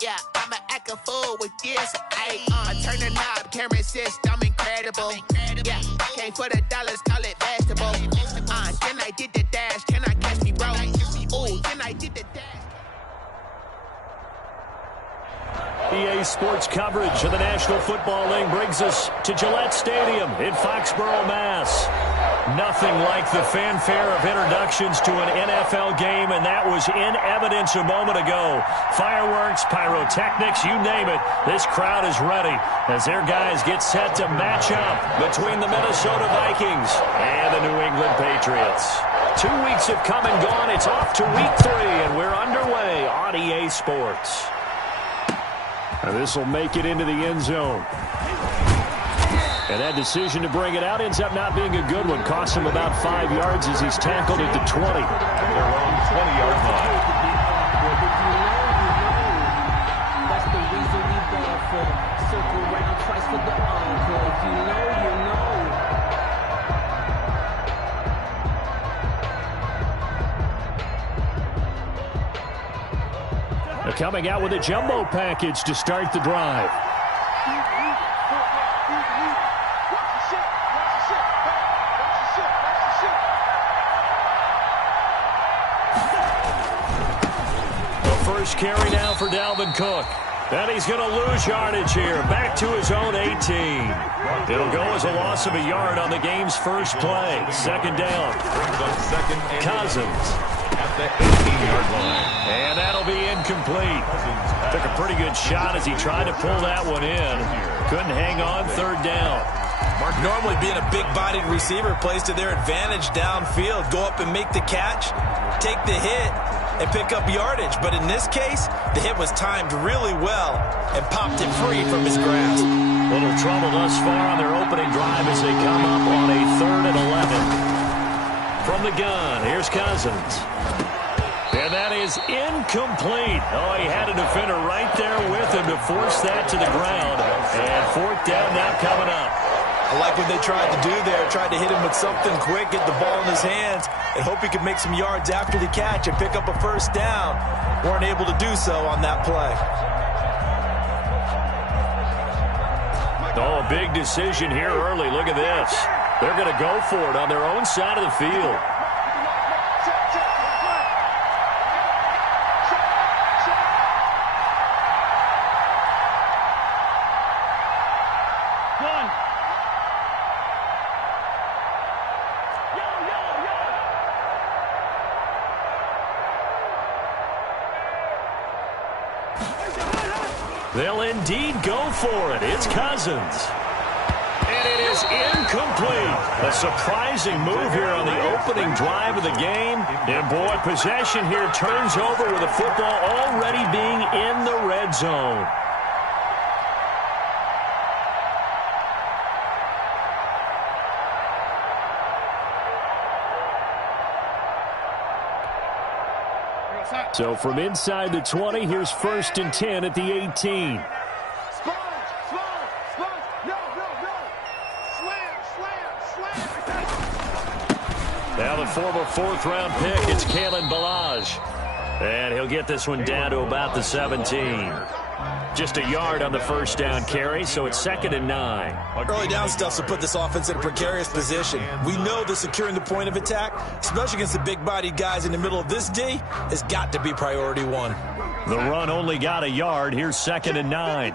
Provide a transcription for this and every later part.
Yeah, I'ma act a fool with this. I turn the knob, camera assist, I'm incredible. Yeah, came for the dollars, call it vegetable. Then I did the dash, can I catch me, bro? Ooh, then I did the dash. EA Sports coverage of the National Football League brings us to Gillette Stadium in Foxborough, Mass. Nothing like the fanfare of introductions to an NFL game, and that was in evidence a moment ago. Fireworks, pyrotechnics, you name it. This crowd is ready as their guys get set to match up between the Minnesota Vikings and the New England Patriots. 2 weeks have come and gone. It's off to week 3, and we're underway on EA Sports. And this will make it into the end zone. And that decision to bring it out ends up not being a good one. Costs him about 5 yards as he's tackled at the 20. Their own 20-yard line. That's the reason we bought for. Circle round twice for the encore. If you know, you know. They're coming out with a jumbo package to start the drive. First carry now for Dalvin Cook. And he's going to lose yardage here. Back to his own 18. It'll go as a loss of a yard on the game's first play. Second down. Cousins. At the 18-yard line. And that'll be incomplete. Took a pretty good shot as he tried to pull that one in. Couldn't hang on. Third down. Normally being a big-bodied receiver plays to their advantage downfield. Go up and make the catch, take the hit, and pick up yardage. But in this case, the hit was timed really well and popped it free from his grasp. Little trouble thus far on their opening drive as they come up on a 3rd and 11. From the gun, here's Cousins. And that is incomplete. Oh, he had a defender right there with him to force that to the ground. And 4th down now coming up. I like what they tried to do there. Tried to hit him with something quick, get the ball in his hands, and hope he could make some yards after the catch and pick up a first down. Weren't able to do so on that play. Oh, a big decision here early. Look at this. They're going to go for it on their own side of the field. They'll indeed go for it. It's Cousins. And it is incomplete. A surprising move here on the opening drive of the game. And boy, possession here turns over with the football already being in the red zone. So from inside the 20, here's 1st and 10 at the 18. Now the former 4th-round pick, it's Kalen Ballage. And he'll get this one down to about the 17. Just a yard on the first down carry, so it's 2nd and 9. Early down stuff to put this offense in a precarious position. We know that securing the point of attack, especially against the big-bodied guys in the middle of this D, has got to be priority 1. The run only got a yard. Here's 2nd and 9.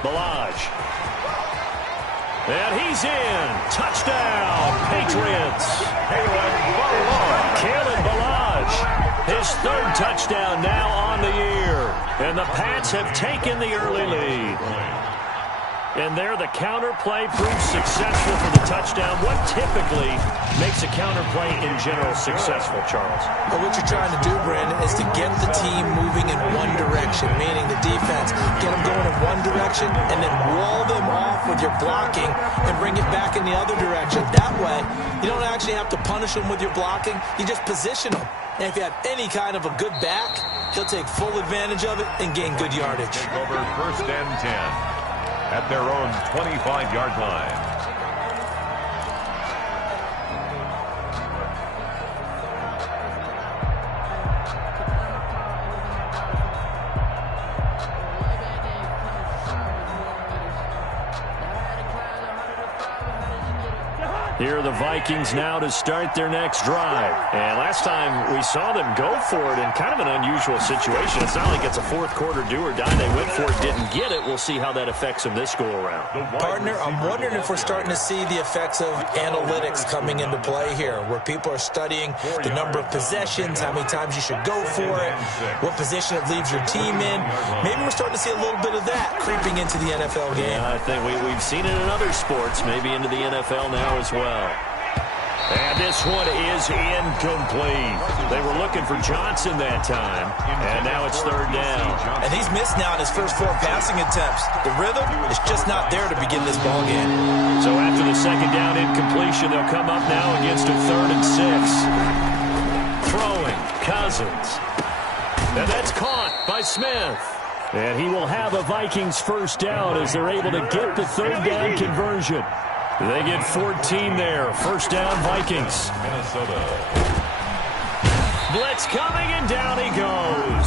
Ballage. And he's in. Touchdown, Patriots. Kalen Ballage. His 3rd touchdown now on the year. And the Pats have taken the early lead. And there the counter play proves successful for the touchdown. What typically makes a counter play in general successful, Charles? Well, what you're trying to do, Brandon, is to get the team moving in one direction, meaning the defense, get them going in one direction, and then wall them off with your blocking and bring it back in the other direction. That way, you don't actually have to punish them with your blocking. You just position them. And if you have any kind of a good back, he'll take full advantage of it and gain good yardage. Over 1st and 10 at their own 25-yard line. Here are the Vikings now to start their next drive. And last time we saw them go for it in kind of an unusual situation. It's not like it's a fourth quarter do or die. They went for it, didn't get it. We'll see how that affects them this go-around. Partner, I'm wondering if we're starting to see the effects of analytics coming into play here, where people are studying the number of possessions, how many times you should go for it, what position it leaves your team in. Maybe we're starting to see a little bit of that creeping into the NFL game. Yeah, I think we've seen it in other sports, maybe into the NFL now as well. And this one is incomplete. They were looking for Johnson that time, and now it's third down. And he's missed now in his first 4 passing attempts. The rhythm is just not there to begin this ball game. So after the second down incompletion, they'll come up now against a 3rd and 6. Throwing, Cousins. And that's caught by Smith. And he will have a Vikings first down as they're able to get the 3rd down conversion. They get 14 there. First down, Vikings. Minnesota. Blitz coming, and down he goes.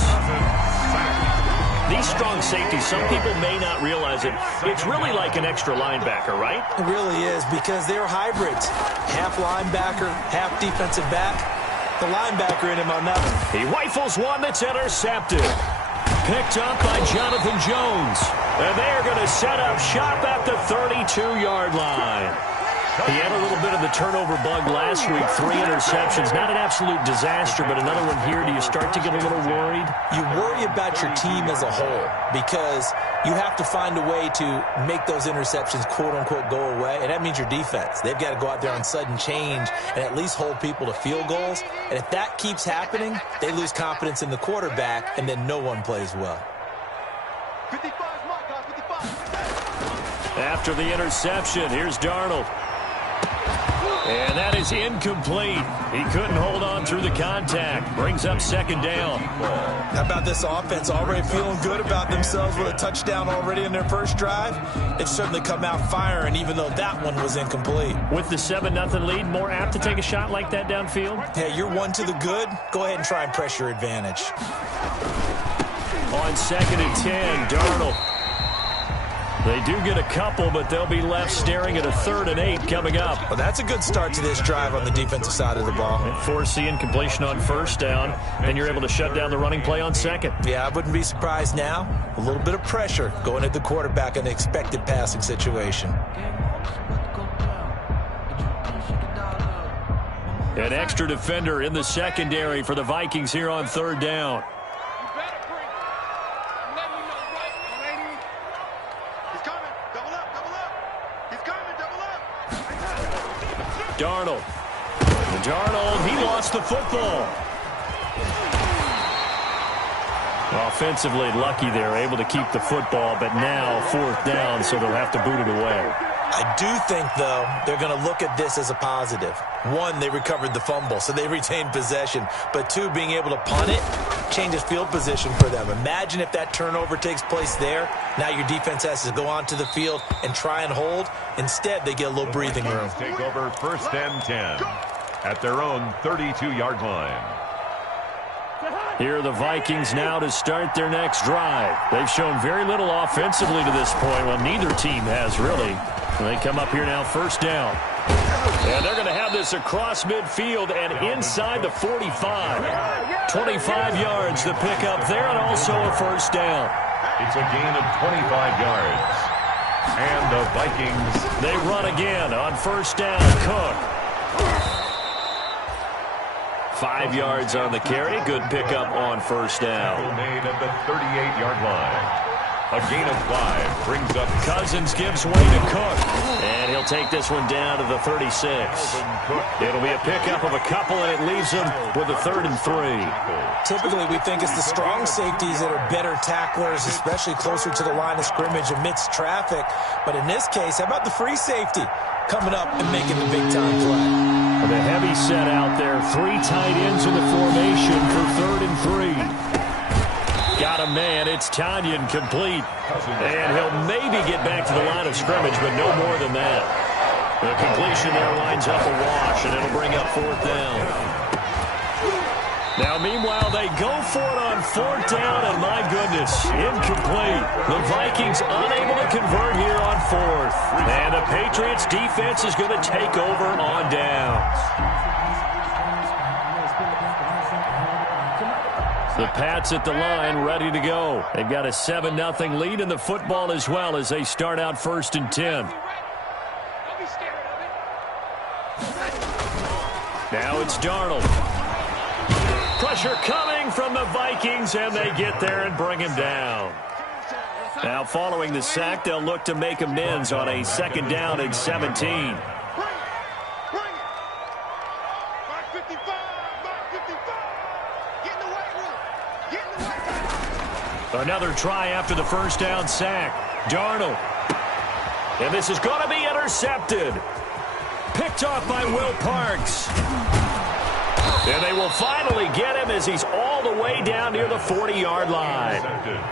These strong safeties, some people may not realize it. It's really like an extra linebacker, right? It really is, because they're hybrids. Half linebacker, half defensive back. The linebacker in him on nothing. He rifles one that's intercepted. Picked up by Jonathan Jones. And they are going to set up shop at the 32-yard line. He had a little bit of the turnover bug last week. 3 interceptions. Not an absolute disaster, but another one here. Do you start to get a little worried? You worry about your team as a whole, because you have to find a way to make those interceptions, quote-unquote, go away. And that means your defense. They've got to go out there on sudden change and at least hold people to field goals. And if that keeps happening, they lose confidence in the quarterback, and then no one plays well. 55, Mike, 55. After the interception, here's Darnold. And that is incomplete. He couldn't hold on through the contact. Brings up second down. How about this offense already feeling good about themselves with a touchdown already in their first drive? They've certainly come out firing, even though that one was incomplete. With the 7-0 lead, more apt to take a shot like that downfield? Hey, you're 1 to the good. Go ahead and try and press your advantage. On 2nd and 10, Darnold. They do get a couple, but they'll be left staring at a 3rd and 8 coming up. Well, that's a good start to this drive on the defensive side of the ball. Force the incompletion on first down, and you're able to shut down the running play on second. Yeah, I wouldn't be surprised now. A little bit of pressure going at the quarterback in the expected passing situation. An extra defender in the secondary for the Vikings here on 3rd down. Darnold, he lost the football. Offensively lucky there, able to keep the football, but now 4th down, so they'll have to boot it away. I do think, though, they're going to look at this as a positive. 1, they recovered the fumble, so they retained possession. But 2, being able to punt it changes field position for them. Imagine if that turnover takes place there. Now your defense has to go onto the field and try and hold. Instead, they get a little breathing room. Take over 1st and 10 at their own 32-yard line. Here are the Vikings now to start their next drive. They've shown very little offensively to this point. Well, neither team has really. They come up here now, 1st down. And they're going to have this across midfield and inside the 45. 25 yards to pick up there, and also a 1st down. It's a gain of 25 yards. And the Vikings. They run again on 1st down. Cook. 5 yards on the carry. Good pickup on 1st down. Made at the 38-yard line. A gain of 5 brings up Cousins gives way to Cook. And he'll take this one down to the 36. It'll be a pickup of a couple, and it leaves him with a 3rd and 3. Typically, we think it's the strong safeties that are better tacklers, especially closer to the line of scrimmage amidst traffic. But in this case, how about the free safety coming up and making the big-time play? The heavy set out there. 3 tight ends in the formation for 3rd and 3. Got a man. It's Tanyan complete. And he'll maybe get back to the line of scrimmage, but no more than that. The completion there winds up a wash, and it'll bring up 4th down. Now, meanwhile, they go for it on 4th down, and my goodness, incomplete. The Vikings unable to convert here on 4th. And the Patriots defense is going to take over on downs. The Pats at the line, ready to go. They've got a 7-0 lead in the football as well as they start out 1st and 10. Now it's Darnold. Pressure coming from the Vikings, and they get there and bring him down. Now, following the sack, they'll look to make amends on a 2nd down and 17. Another try after the 1st down sack. Darnold. And this is going to be intercepted. Picked off by Will Parks. And they will finally get him as he's all the way down near the 40-yard line.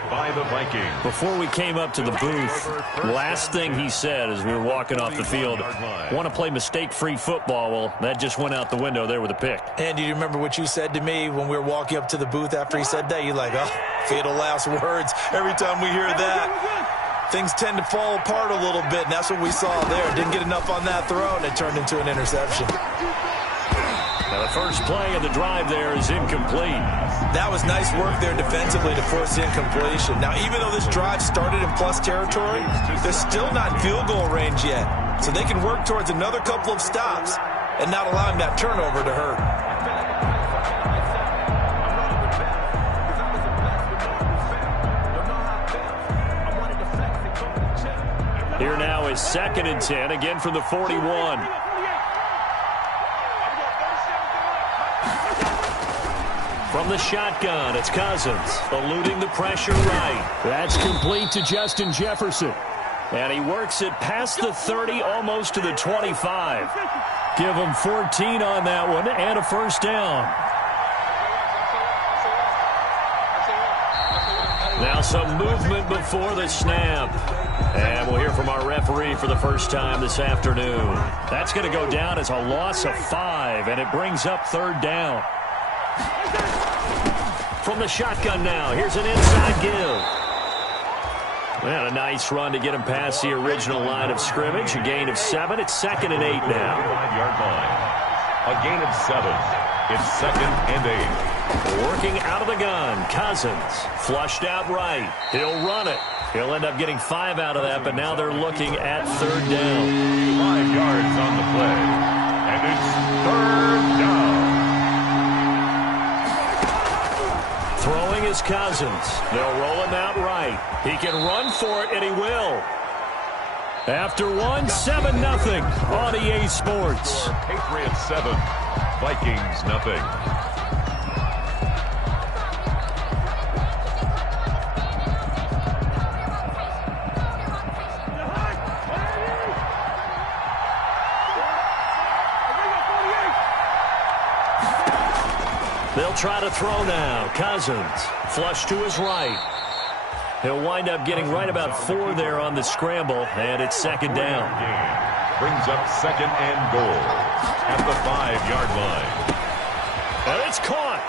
By the Vikings. Before we came up to the booth, last thing he said as we were walking off the field, want to play mistake-free football. Well, that just went out the window there with a pick. And do you remember what you said to me when we were walking up to the booth after he said that? You're like, oh, fatal last words. Every time we hear that, things tend to fall apart a little bit, and that's what we saw there. Didn't get enough on that throw, and it turned into an interception. Now, the first play of the drive there is incomplete. That was nice work there defensively to force the incompletion. Now, even though this drive started in plus territory, they're still not in field goal range yet. So they can work towards another couple of stops and not allowing that turnover to hurt. Here now is 2nd and 10, again from the 41. From the shotgun, it's Cousins, eluding the pressure right. That's complete to Justin Jefferson. And he works it past the 30, almost to the 25. Give him 14 on that one, and a 1st down. Now some movement before the snap. And we'll hear from our referee for the first time this afternoon. That's going to go down as a loss of 5, and it brings up 3rd down. From the shotgun now, here's an inside give. And a nice run to get him past the original line of scrimmage. A gain of 7. It's 2nd and 8 now. 5-yard line. A gain of 7. It's 2nd and 8. Working out of the gun, Cousins. Flushed out right. He'll run it. He'll end up getting 5 out of that, but now they're looking at 3rd down. 5 yards on the play. And it's 3rd down. Throwing is Cousins. They'll roll him out right. He can run for it, and he will. After one, 7-0 on EA Sports. Patriots 7, Vikings nothing. They'll try to throw now. Cousins, flush to his right. He'll wind up getting right about 4 there on the scramble, and it's 2nd down. Brings up 2nd and goal at the 5-yard line. And it's caught.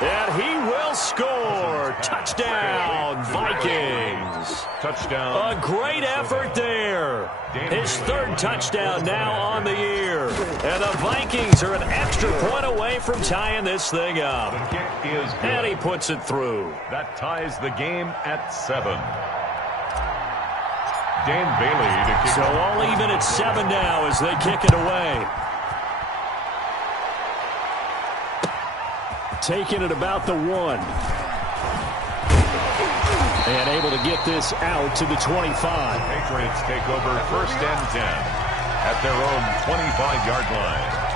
And he will score. Touchdown, Vikings. Touchdown. A great effort there. His 3rd touchdown now on the year. And the Vikings are an extra point away from tying this thing up. The kick is good. And he puts it through. That ties the game at 7. Dan Bailey to kick. So all even at 7 now as they kick it away. Taking it about the 1. And able to get this out to the 25. Patriots take over 1st and 10 at their own 25-yard line.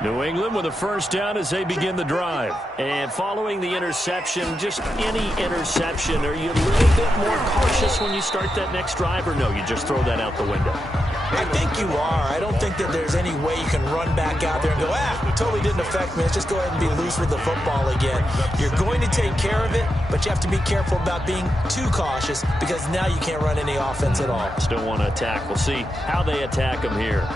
New England with a 1st down as they begin the drive. And following the interception, just any interception, are you a little bit more cautious when you start that next drive, or no, you just throw that out the window? I think think you are. I don't think that there's any way you can run back out there and go, totally didn't affect me. Let's just go ahead and be loose with the football again. You're going to take care of it, but you have to be careful about being too cautious because now you can't run any offense at all. Still want to attack. We'll see how they attack him here.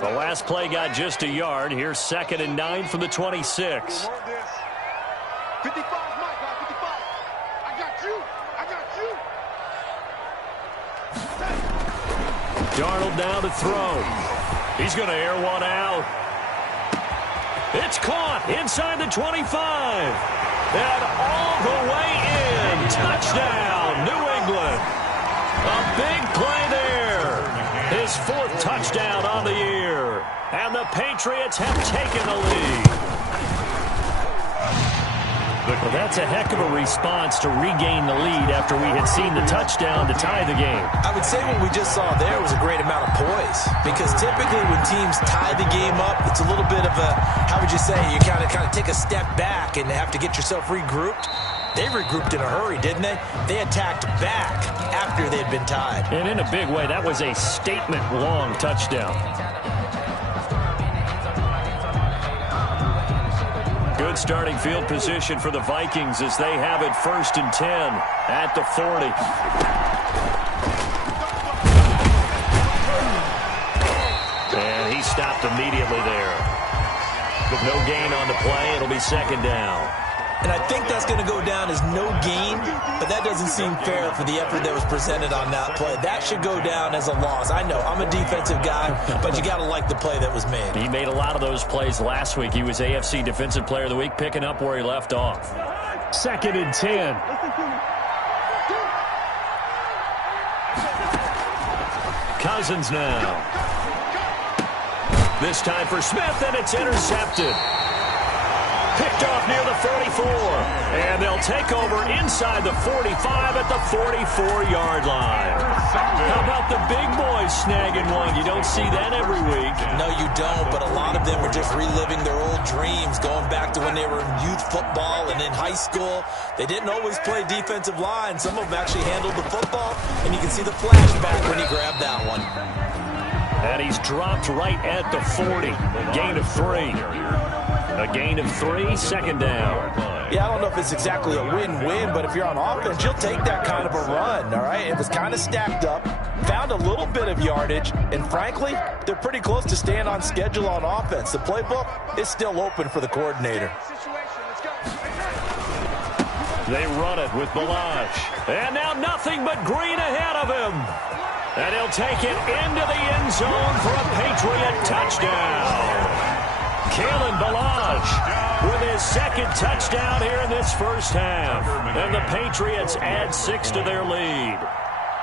The last play got just a yard. Here's 2nd and 9 from the 26. 55, Mike, 55. I got you. Darnold now to throw. He's going to air one out. It's caught inside the 25. And all the way in. Touchdown, New England. A big play there. His 4th touchdown on the year. And the Patriots have taken the lead. Well, that's a heck of a response to regain the lead after we had seen the touchdown to tie the game. I would say what we just saw there was a great amount of poise. Because typically when teams tie the game up, it's a little bit of a, how would you say, you kind of take a step back and have to get yourself regrouped. They regrouped in a hurry, didn't they? They attacked back after they'd been tied. And in a big way, that was a statement-long touchdown. Good starting field position for the Vikings as they have it 1st and 10 at the 40. And he stopped immediately there. No gain on the play. It'll be 2nd down. And I think that's going to go down as no gain, but that doesn't seem fair for the effort that was presented on that play. That should go down as a loss. I know, I'm a defensive guy, but you got to like the play that was made. He made a lot of those plays last week. He was AFC Defensive Player of the Week, picking up where he left off. 2nd and 10. Cousins now. This time for Smith, and it's intercepted. Picked off near the 44. And they'll take over inside the 45 at the 44-yard line. How about the big boys snagging one? You don't see that every week. No, you don't, but a lot of them are just reliving their old dreams, going back to when they were in youth football and in high school. They didn't always play defensive line. Some of them actually handled the football, and you can see the flashback when he grabbed that one. And he's dropped right at the 40. Gain of 3. A gain of 3, 2nd down. Yeah, I don't know if it's exactly a win-win, but if you're on offense, you'll take that kind of a run, all right? It was kind of stacked up, found a little bit of yardage, and frankly, they're pretty close to staying on schedule on offense. The playbook is still open for the coordinator. They run it with Balaj. And now nothing but green ahead of him. And he'll take it into the end zone for a Patriot touchdown. Kalen Balaj with his 2nd touchdown here in this first half. And the Patriots add 6 to their lead.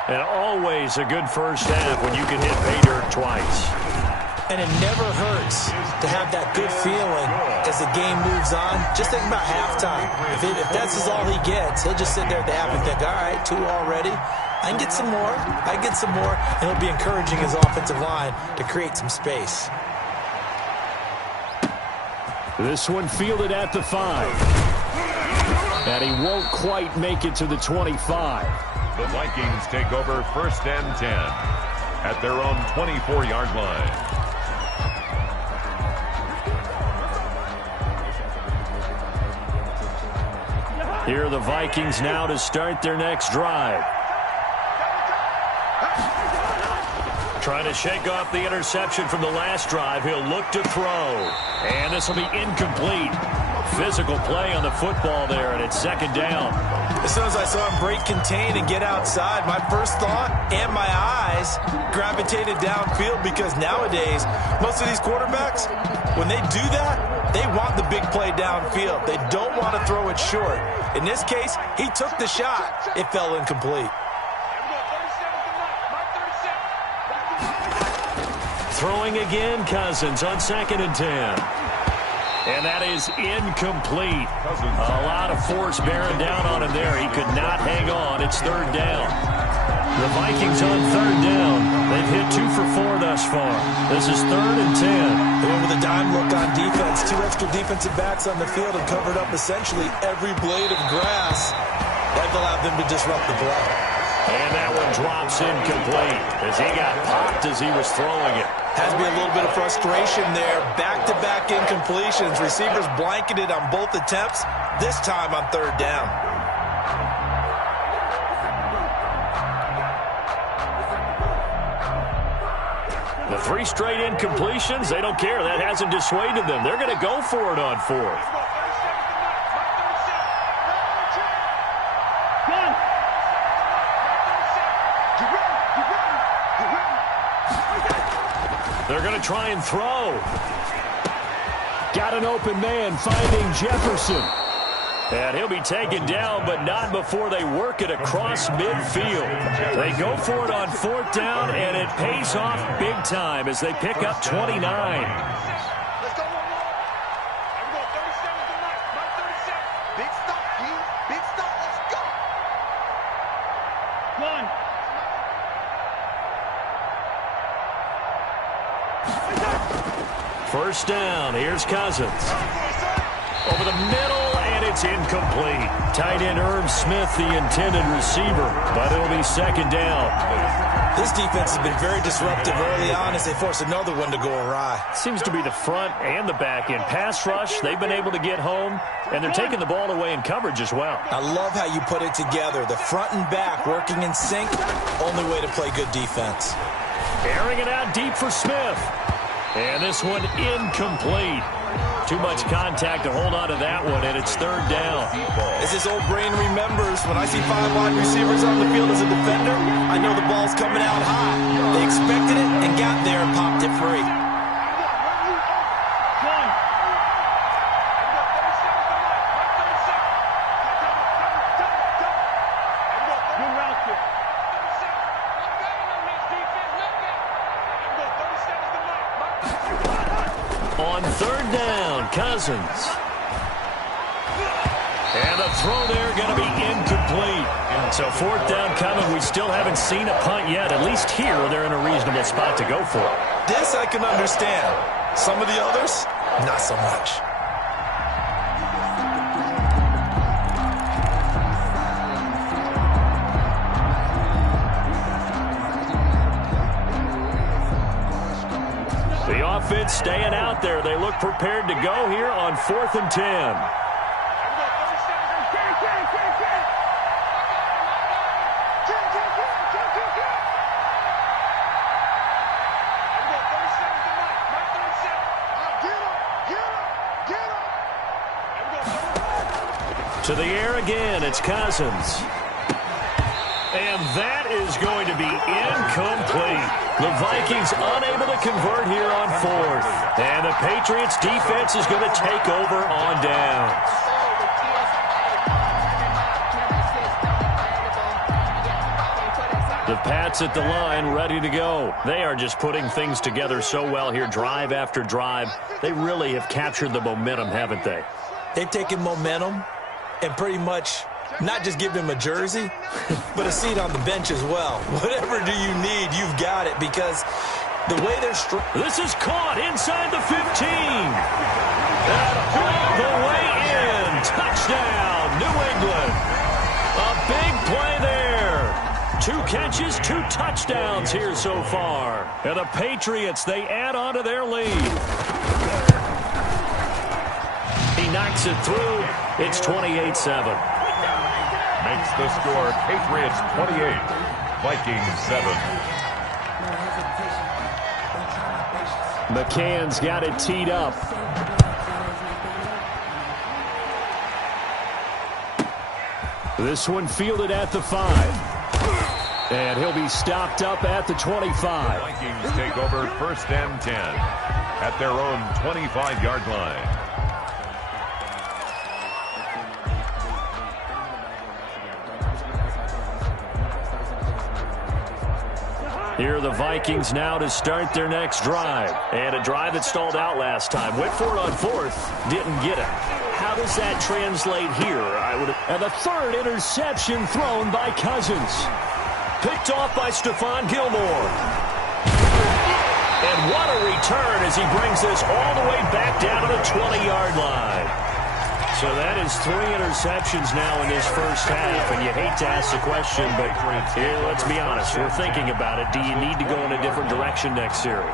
And always a good first half when you can hit pay dirt twice. And it never hurts to have that good feeling as the game moves on. Just think about halftime. If that's all he gets, he'll just sit there at the half and think, all right, 2 already. I can get some more. And he'll be encouraging his offensive line to create some space. This one fielded at the 5. And he won't quite make it to the 25. The Vikings take over 1st and 10 at their own 24-yard line. Here are the Vikings now to start their next drive. Trying to shake off the interception from the last drive. He'll look to throw. And this will be incomplete. Physical play on the football there, and it's 2nd down. As soon as I saw him break contain and get outside, my first thought and my eyes gravitated downfield because nowadays, most of these quarterbacks, when they do that, they want the big play downfield. They don't want to throw it short. In this case, he took the shot. It fell incomplete. Throwing again, Cousins on 2nd and 10. And that is incomplete. A lot of force bearing down on him there. He could not hang on. It's 3rd down. The Vikings on third down. They've hit 2 for 4 thus far. This is 3rd and 10. They went with a dime look on defense. 2 extra defensive backs on the field and covered up essentially every blade of grass. That allowed them to disrupt the play. And that one drops incomplete as he got popped as he was throwing it. Has to be a little bit of frustration there. Back-to-back incompletions. Receivers blanketed on both attempts, this time on 3rd down. The 3 straight incompletions, they don't care. That hasn't dissuaded them. They're going to go for it on 4th. They're going to try and throw. Got an open man finding Jefferson. And he'll be taken down, but not before they work it across midfield. They go for it on 4th down, and it pays off big time as they pick up 29. Let's go one more. Here we go, 30 seconds tonight. About 30 seconds. Big stop, Hughes. Big stop. Let's go. One. First down. Here's Cousins. Over the middle, and it's incomplete. Tight end Irv Smith, the intended receiver, but it'll be 2nd down. This defense has been very disruptive early on as they force another one to go awry. Seems to be the front and the back end. Pass rush, they've been able to get home, and they're taking the ball away in coverage as well. I love how you put it together. The front and back working in sync, only way to play good defense. Airing it out deep for Smith. And this one incomplete. Too much contact to hold on to that one, and it's 3rd down. As his old brain remembers, when I see 5 wide receivers on the field as a defender, I know the ball's coming out high. They expected it and got there and popped it free. On 3rd down, Cousins. And the throw there going to be incomplete. So 4th down coming. We still haven't seen a punt yet. At least here, they're in a reasonable spot to go for it. This I can understand. Some of the others, not so much. The offense staying out there. They look prepared to go here on 4th and 10. To the air again, it's Cousins. And that is going to be incomplete. The Vikings unable to convert here on 4th. And the Patriots defense is going to take over on downs. The Pats at the line ready to go. They are just putting things together so well here, drive after drive. They really have captured the momentum, haven't they? They've taken momentum and pretty much not just give him a jersey, but a seat on the bench as well. Whatever do you need, you've got it, because the way they're... This is caught inside the 15. And all the way in. Touchdown, New England. A big play there. 2 catches, 2 touchdowns here so far. And the Patriots, they add on to their lead. He knocks it through. It's 28-7. Makes the score Patriots 28, Vikings 7. McCann's got it teed up. This one fielded at the 5. And he'll be stopped up at the 25. Vikings take over 1st and 10 at their own 25-yard line. Here are the Vikings now to start their next drive. And a drive that stalled out last time. Went for it on 4th. Didn't get it. How does that translate here? And the 3rd interception thrown by Cousins. Picked off by Stephon Gilmore. And what a return as he brings this all the way back down to the 20-yard line. So that is 3 interceptions now in this first half, and you hate to ask the question, but here, let's be honest, we're thinking about it. Do you need to go in a different direction next series?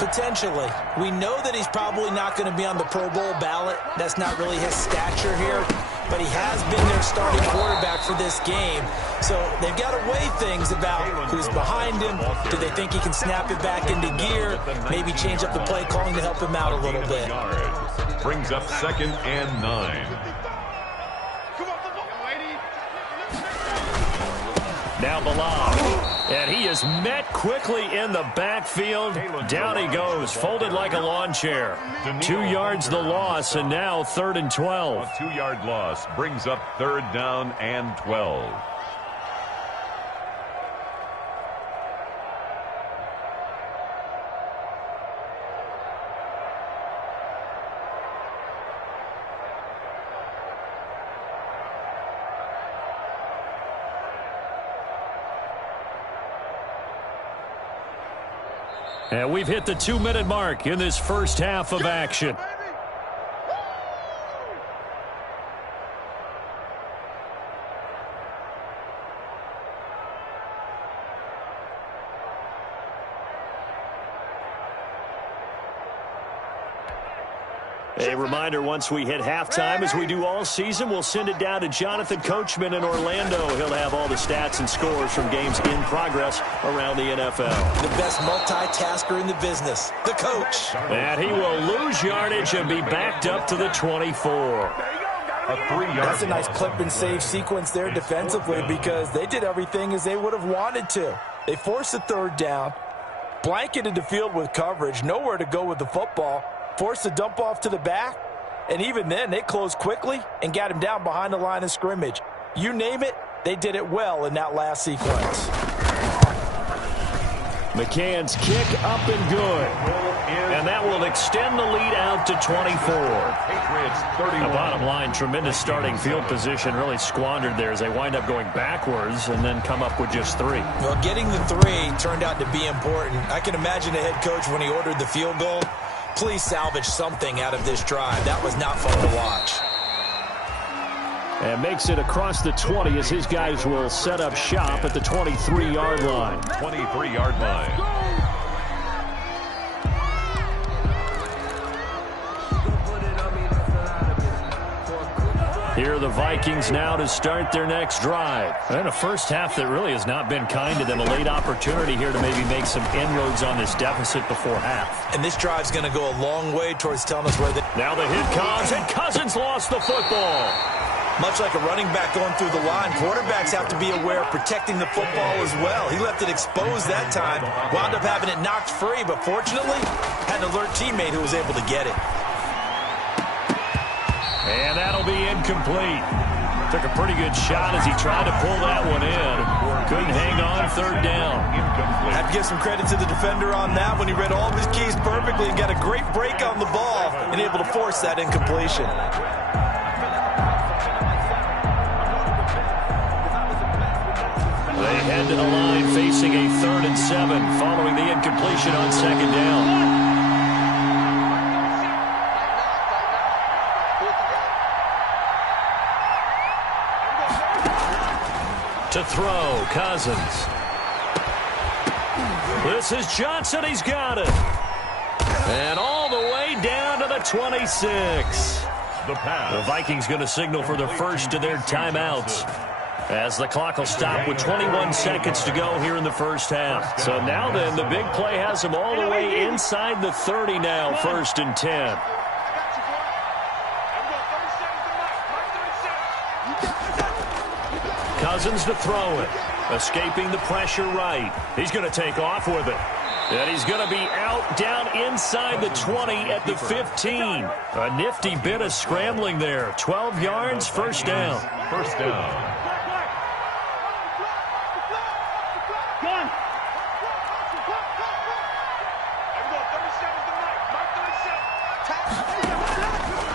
Potentially. We know that he's probably not going to be on the Pro Bowl ballot. That's not really his stature here, but he has been their starting quarterback for this game. So they've got to weigh things about who's behind him. Do they think he can snap it back into gear? Maybe change up the play calling to help him out a little bit. Brings up 2nd and 9. Now Bilal, and he is met quickly in the backfield. Down he goes, folded like a lawn chair. 2 yards the loss, and now 3rd and 12. A 2-yard loss brings up 3rd down and 12. And we've hit the 2-minute mark in this first half of action. A reminder, once we hit halftime, as we do all season, we'll send it down to Jonathan Coachman in Orlando. He'll have all the stats and scores from games in progress around the NFL. The best multitasker in the business, the coach. And he will lose yardage and be backed up to the 24. A 3-yard That's a nice clip and save sequence there defensively because they did everything as they would have wanted to. They forced the 3rd down, blanketed the field with coverage, nowhere to go with the football. Forced the dump off to the back, and even then, they closed quickly and got him down behind the line of scrimmage. You name it, they did it well in that last sequence. McCann's kick up and good. And that will extend the lead out to 24. The bottom line, tremendous starting field position, really squandered there as they wind up going backwards and then come up with just 3. Well, getting the 3 turned out to be important. I can imagine the head coach when he ordered the field goal. Please salvage something out of this drive. That was not fun to watch. And makes it across the 20 as his guys will set up shop at the 23-yard line. 23-yard line. Here are the Vikings now to start their next drive. And a first half that really has not been kind to them. A late opportunity here to maybe make some inroads on this deficit before half. And this drive's going to go a long way towards telling us where they... Now the hit comes, and Cousins lost the football. Much like a running back going through the line, quarterbacks have to be aware of protecting the football as well. He left it exposed that time, wound up having it knocked free, but fortunately, had an alert teammate who was able to get it. And that'll be incomplete. Took a pretty good shot as he tried to pull that one in. Couldn't hang on 3rd down. Have to give some credit to the defender on that when he read all of his keys perfectly and got a great break on the ball and able to force that incompletion. They head to the line facing a 3rd and 7 following the incompletion on 2nd down. To throw, Cousins. This is Johnson. He's got it. And all the way down to the 26. The Vikings going to signal for the first of their timeouts, as the clock will stop with 21 seconds to go here in the first half. So now then, the big play has them all the way inside the 30 now, 1st and 10. Cousins to throw it. Escaping the pressure right. He's going to take off with it. And he's going to be out down inside the 20 at the 15. A nifty bit of scrambling there. 12 yards, 1st down. 1st down.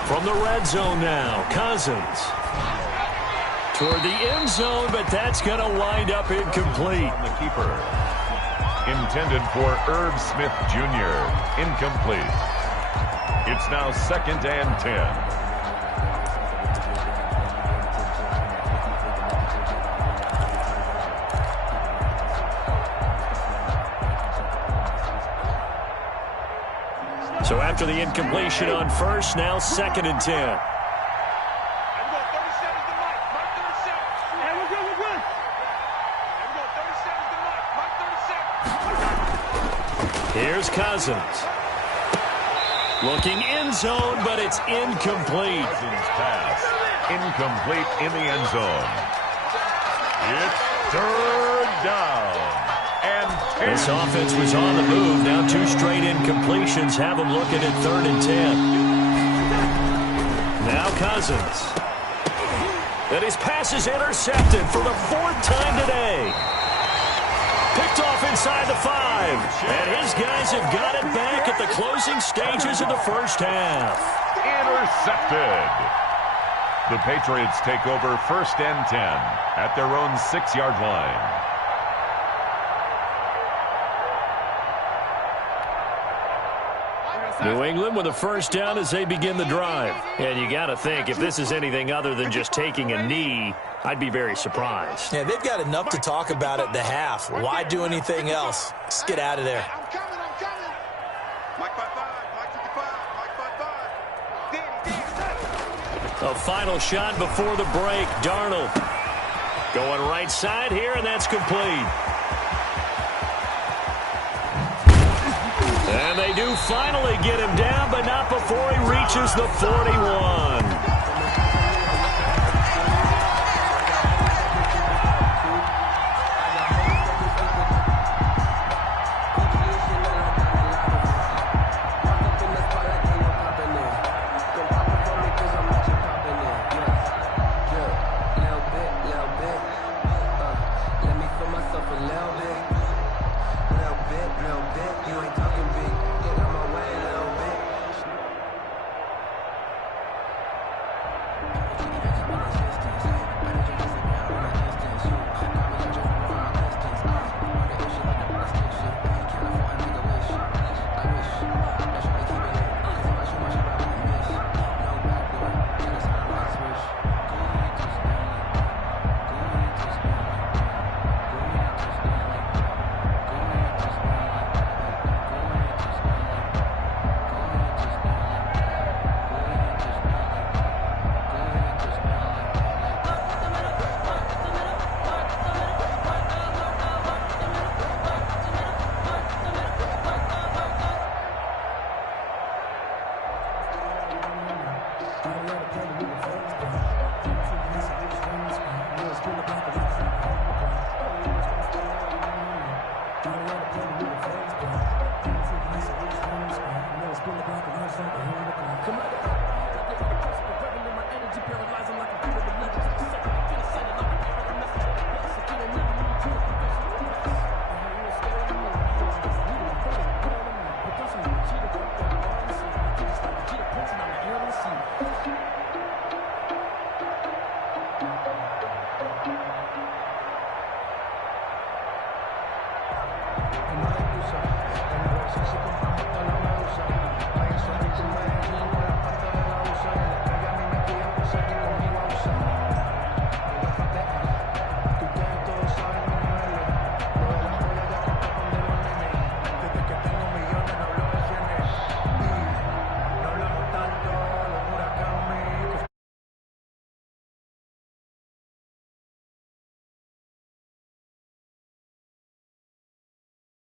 From the red zone now, Cousins. toward the end zone, but that's going to wind up incomplete. On the keeper. Intended for Irv Smith Jr. Incomplete. It's now 2nd and 10. So after the incompletion on first, now 2nd and 10. Here's Cousins. Looking end zone, but it's incomplete. Cousins pass. Incomplete in the end zone. It's 3rd down. And this offense was on the move. Now 2 straight incompletions have them looking at 3rd and 10. Now Cousins. And his pass is intercepted for the 4th time today. Picked off inside the 5. And his guys have got it back at the closing stages of the first half. Intercepted. The Patriots take over 1st and 10 at their own 6-yard line. New England with a first down as they begin the drive. And you got to think, if this is anything other than just taking a knee, I'd be very surprised. Yeah, they've got enough to talk about at the half. Why do anything else? Let's get out of there. I'm coming. Mike 5-5, Mike 55, Mike 5-5. A final shot before the break. Darnold going right side here, and that's complete. And they do finally get him down, but not before he reaches the 41.